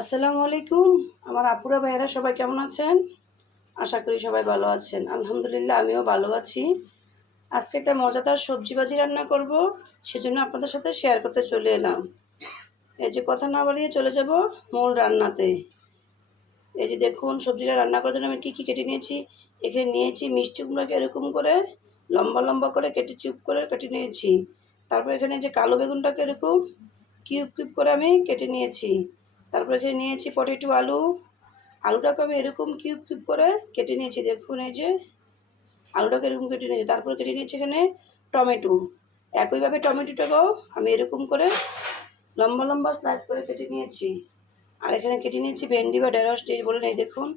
আসসালামু আলাইকুম। আমার আপুরা ভাইয়েরা সবাই কেমন আছেন? আশা করি সবাই ভালো আছেন। আলহামদুলিল্লাহ আমিও ভালো আছি। আজকে একটা মজাদার সবজি ভাজি রান্না করব, সেজন্য আপনাদের সাথে শেয়ার করতে চলে এলাম। এই যে কথা না বাড়িয়ে চলে যাব মূল রান্নাতে। এই যে দেখুন সবজিটা রান্না করার জন্য আমি কী কী কেটে নিয়েছি। এখানে নিয়েছি মিষ্টি কুমড়াকে এরকম করে লম্বা লম্বা করে কেটে চিপ করে কেটে নিয়েছি। তারপর এখানে যে কালো বেগুনটাকে এরকম কিউব কিউব করে আমি কেটে নিয়েছি। তারপর এখানে নিয়েছি পটেটো আলু। আলুটাকে আমি এরকম কিউব কিউব করে কেটে নিয়েছি। দেখুন এই যে আলুটাকে এরকম কেটে নিয়েছি। তারপর কেটে নিয়েছি এখানে টমেটো। একইভাবে টমেটোটাকেও আমি এরকম করে লম্বা লম্বা স্লাইস করে কেটে নিয়েছি। আর এখানে কেটে নিয়েছি ভেন্ডি বা ঢেঁড়স যেই বলে নেই, দেখুন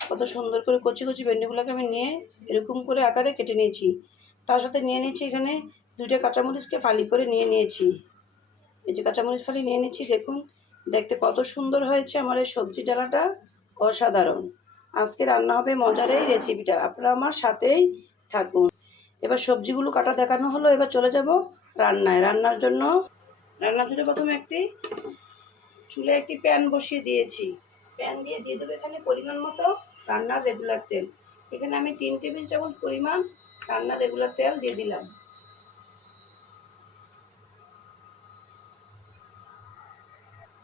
কত সুন্দর করে কচি কচি ভেন্ডিগুলোকে আমি নিয়ে এরকম করে আকারে কেটে নিয়েছি। তার সাথে নিয়ে নিয়েছি এখানে 2টা কাঁচামরিচকে ফালি করে নিয়ে নিয়েছি। এই যে কাঁচামরিচ ফালি নিয়ে নিচ্ছি, দেখুন দেখতে কত সুন্দর হয়েছে আমার এই সবজি ডালাটা, অসাধারণ। আজকে রান্না হবে মজার এই রেসিপিটা, আপনারা আমার সাথেই থাকুন। এবার সবজিগুলো কাটা দেখানো হলো, এবার চলে যাব রান্নায়। রান্নার জন্য প্রথমে চুলে একটি প্যান বসিয়ে দিয়েছি। প্যান দিয়ে দেবো এখানে পরিমাণ মতো রান্নার রেগুলার তেল। এখানে আমি 3 টেবিল চামচ পরিমাণ রান্নার রেগুলার তেল দিয়ে দিলাম।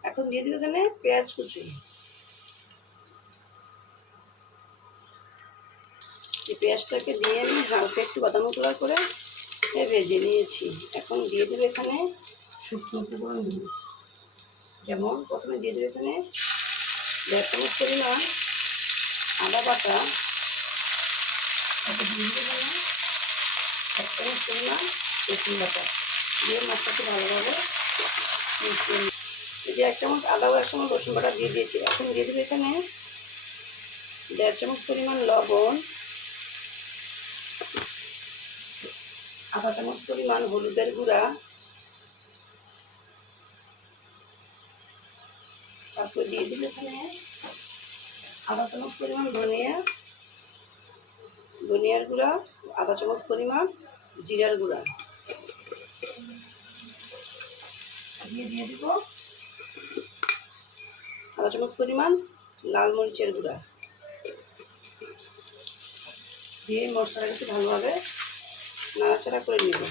এখন দিয়ে দেবো এখানে পেঁয়াজ কুচি। এই পেঁয়াজটাকে দিয়ে আমি হালকা একটু বাদাম কালার করে ভেজে নিয়েছি। এখন দিয়ে দেবো এখানে শুকনো উপকরণগুলো। যেমন প্রথমে দিয়ে দেবো এখানে 1.5 চামচ পরিমাণ আদা বাটা। তারপর দিয়ে দেবো এখানে 1 চামচ পরিমাণ রসুন বাটা। দিয়ে মশলাটি ভালোভাবে মিশিয়ে নিই। এই যে 1 চামচ আদা ও 1 চামচ রসুন বাটা দিয়ে দিয়েছি। এখন দিয়ে দেবো এখানে 1.5 চামচ পরিমাণ লবণ, 1/2 চামচ পরিমাণ হলুদের গুঁড়া, তারপর দিয়ে দিলে এখানে 1/2 চামচ পরিমাণ ধনিয়ার গুঁড়া, 1/2 চামচ পরিমাণ জিরার গুঁড়া দিয়ে দিব 1/2 চামচ পরিমাণ লাল মরিচের গুঁড়া দিয়ে মশলাটাকে ভালোভাবে নাড়াচাড়া করে নেব।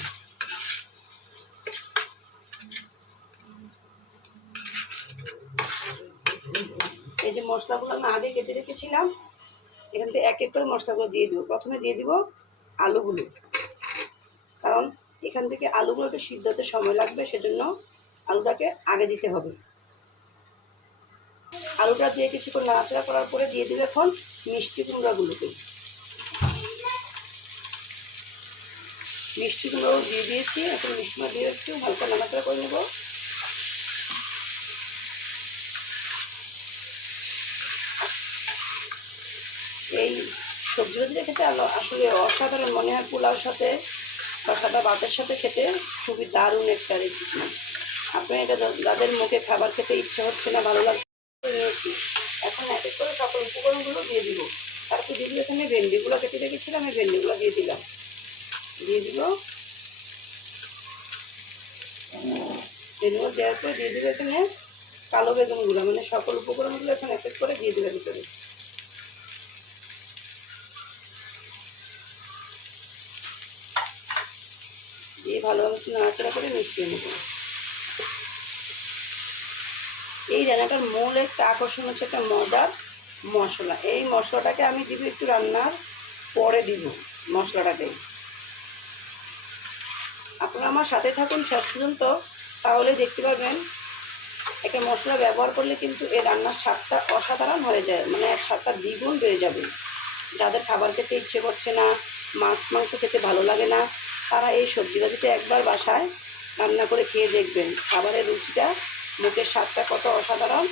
এই যে মশলাগুলো আমি আগে কেটে রেখেছিলাম, এখান থেকে এক এক করে মশলাগুলো দিয়ে দেবো। প্রথমে দিয়ে দিব আলুগুলো, কারণ এখান থেকে আলুগুলোকে সিদ্ধ হতে সময় লাগবে, সেজন্য আলুটাকে আগে দিতে হবে। আলুটা দিয়ে কিছুক্ষণ নাড়াচাড়া করার পরে দিয়ে দেবে এখন মিষ্টি কুমড়াগুলোকে। মিষ্টি কুমড়াও দিয়ে দিয়েছি। এখন মিষ্টি কুমড়া দিয়ে একটু হালকা নাড়াচাড়া করে নেব। এই সবজি ভাজিটা খেতে আসলে অসাধারণ মনে হয়। পোলাওর সাথে বা সাদা ভাতের সাথে খেতে খুবই দারুণ একটা রেসিপি। আপনি এটা যাদের মুখে খাবার খেতে ইচ্ছে হচ্ছে না, ভালো লাগছে নিয়েছি। এখন এক এক করে সকল উপকরণগুলো দিয়ে দিব। তারপর দিয়ে দিব এখানে ভেন্ডিগুলো কেটে রেখেছিলাম, এই ভেন্ডিগুলো দিয়ে দিলাম। ভেন্ডিগুলো দেওয়ার পরে দিয়ে দিব এখানে কালো বেগুনগুলো, মানে সকল উপকরণগুলো এখন এক এক করে দিয়ে দেবে ভিতরে। দিয়ে ভালোভাবে একটু নাড়াচাড়া করে মিশিয়ে নেব। এই রান্নাটার মূল একটা আকর্ষণ হচ্ছে একটা মজার মশলা। এই মশলাটাকে আমি দিব একটু রান্নার পরে দিব মশলাটাকে। আপনারা আমার সাথে থাকুন শেষ পর্যন্ত, তাহলে দেখতে পাবেন একটা মশলা ব্যবহার করলে কিন্তু এই রান্নার স্বাদটা অসাধারণ হয়ে যায়, মানে এক স্বাদটা দ্বিগুণ বেড়ে যাবে। যাদের খাবার খেতে ইচ্ছে করছে না, মাছ মাংস খেতে ভালো লাগে না, তারা এই সবজি ভাজিটা একবার বাসায় রান্না করে খেয়ে দেখবেন। খাবারের রুচিটা, মুখের স্বাদটা কত অসাধারণ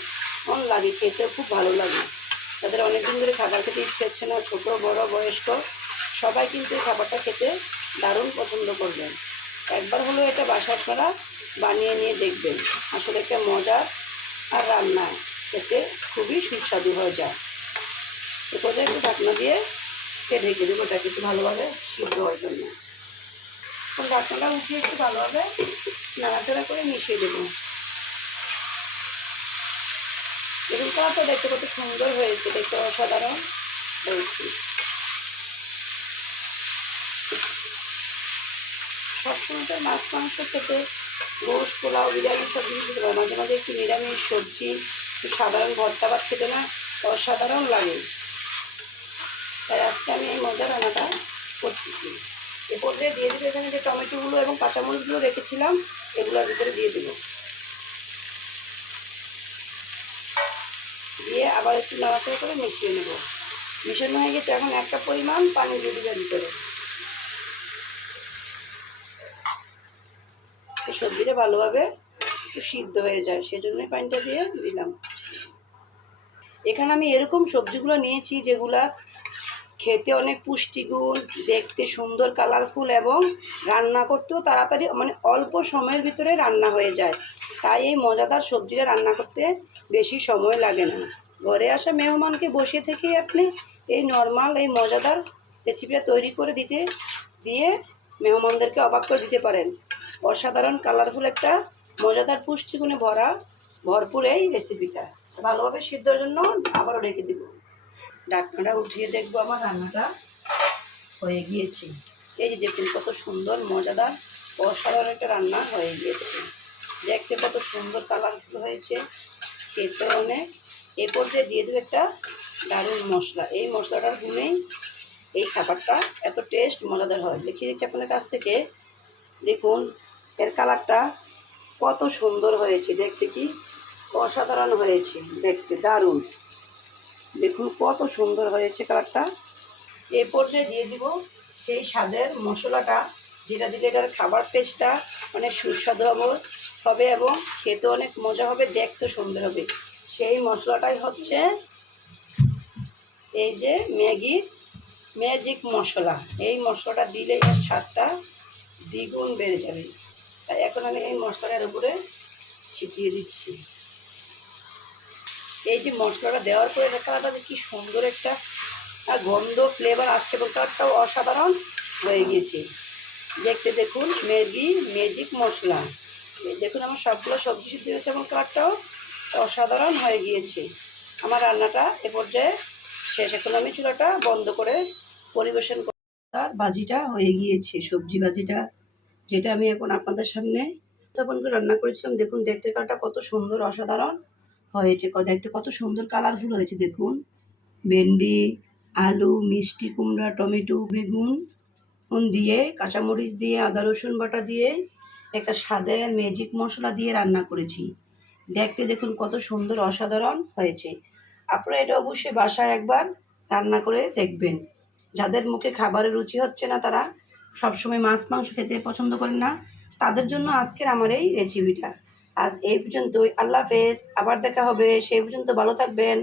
লাগে, খেতেও খুব ভালো লাগে। তাদের অনেকদিন ধরে খাবার খেতে ইচ্ছে হচ্ছে না, ছোটো বড় বয়স্ক সবাই কিন্তু এই খাবারটা খেতে দারুণ পছন্দ করবেন। একবার হলেও এটা বাসায় আপনারা বানিয়ে নিয়ে দেখবেন। আসলে একটা মজার আর রান্না খেতে খুবই সুস্বাদু হয়ে যায়। তো কোথায় একটু ঢাকনা দিয়ে ঢেকে দেবো ওটাকে একটু ভালোভাবে সিদ্ধ হওয়ার জন্য। এখন ঢাকনাটা উঠিয়ে একটু ভালোভাবে নাড়াচাড়া করে মিশিয়ে দেবো। দেখুন কালারটা দেখতে কত সুন্দর হয়েছে, দেখতে অসাধারণ হয়েছে। সবসময় তো মাছ মাংস খেতে গোশ পোলাও বিরিয়ানি সব জিনিস খেতে পারে, মাঝে মাঝে একটু নিরামিষ সবজি একটু সাধারণ ভর্তা ভাত খেতে না অসাধারণ লাগে। তাই আজকে আমি এই মজার রান্নাটা করতেছি। এরপর দিয়ে দেবো এখানে যে টমেটোগুলো এবং কাঁচামরিচগুলো রেখেছিলাম এগুলোর ভিতরে দিয়ে দেবো, দিয়ে আবার একটু নাড়াচাড়া করে মিশিয়ে নেব। মিশানো হয়ে গেছে, এখন একটা পরিমাণ পানি দিয়ে দেবে ভিতরে। সবজিটা ভালোভাবে একটু সিদ্ধ হয়ে যায়, সেজন্যই পানিটা দিয়ে দিলাম। এখানে আমি এরকম সবজিগুলো নিয়েছি যেগুলা খেতে অনেক পুষ্টিগুণ, দেখতে সুন্দর কালারফুল এবং রান্না করতেও তাড়াতাড়ি মানে অল্প সময়ের ভিতরে রান্না হয়ে যায়। তাই এই মজাদার সবজিটা রান্না করতে বেশি সময় লাগে না। ঘরে আসা মেহমানকে বসে থেকেই আপনি এই নর্মাল এই মজাদার রেসিপিটা তৈরি করে দিয়ে মেহমানদেরকে অবাক করে দিতে পারেন। অসাধারণ কালারফুল একটা মজাদার পুষ্টিগুণে ভরপুর এই রেসিপিটা। ভালোভাবে সিদ্ধর জন্য আবারও রেখে দিব। ঢাকনাটা উঠিয়ে দেখবো আমার রান্নাটা হয়ে গিয়েছে। এই যে দেখুন কত সুন্দর মজাদার অসাধারণ একটা রান্না হয়ে গিয়েছে, দেখতে কত সুন্দর কালারফুল হয়েছে, খেতে অনেক। এ পর্যায়ে দিয়ে দেবো একটা দারুণ মশলা। এই মশলাটার গুণেই এই খাবারটা এত টেস্ট মজাদার হয়। দেখিয়ে দিচ্ছি আপনাদের কাছ থেকে, দেখুন এর কালারটা কত সুন্দর হয়েছে, দেখতে কি অসাধারণ হয়েছে, দেখতে দারুণ। দেখুন কত সুন্দর হয়েছে কালারটা। এ পর্যায়ে দিয়ে দিব সেই স্বাদের মশলাটা, যেটা দিলে এটার খাবার টেস্টটা অনেক সুস্বাদু হবে এবং খেতে অনেক মজা হবে, দেখতে সুন্দর হবে। সেই মশলাটাই হচ্ছে এই যে ম্যাজিক মশলা। এই মশলাটা দিলে এর স্বাদটা দ্বিগুণ বেড়ে যাবে। তাই এখন আমি এই মশলাটার উপরে ছিটিয়ে দিচ্ছি। এই যে মশলাটা দেওয়ার পরে কালারটা কি সুন্দর একটা গন্ধ ফ্লেভার আসছে এবং কালারটাও অসাধারণ হয়ে গিয়েছে দেখতে। দেখুন ম্যাজিক মশলা, দেখুন আমার সবগুলো সবজি সিদ্ধ হয়েছে এবং কালারটাও অসাধারণ হয়ে গিয়েছে। আমার রান্নাটা এ পর্যায়ে শেষ। এখন আমি চুলাটা বন্ধ করে পরিবেশন করি। তার বাজিটা হয়ে গিয়েছে, সবজি বাজিটা যেটা আমি এখন আপনাদের সামনে উত্থাপন করে রান্না করেছিলাম। দেখুন দেখতে কালারটা কত সুন্দর অসাধারণ হয়েছে, দেখতে কত সুন্দর কালারফুল হয়েছে। দেখুন ভেন্ডি, আলু, মিষ্টি কুমড়া, টমেটো, বেগুন দিয়ে কাঁচামরিচ দিয়ে আদা রসুন বাটা দিয়ে একটা স্বাদের ম্যাজিক মশলা দিয়ে রান্না করেছি। দেখতে দেখুন কত সুন্দর অসাধারণ হয়েছে। আপনারা এটা অবশ্যই বাসায় একবার রান্না করে দেখবেন। যাদের মুখে খাবারের রুচি হচ্ছে না, তারা সবসময় মাছ মাংস খেতে পছন্দ করেন না, তাদের জন্য আজকের আমার এই রেসিপিটা। আজ এই পর্যন্তই। আল্লাহ হাফেজ, আবার দেখা হবে। সেই পর্যন্ত ভালো থাকবেন।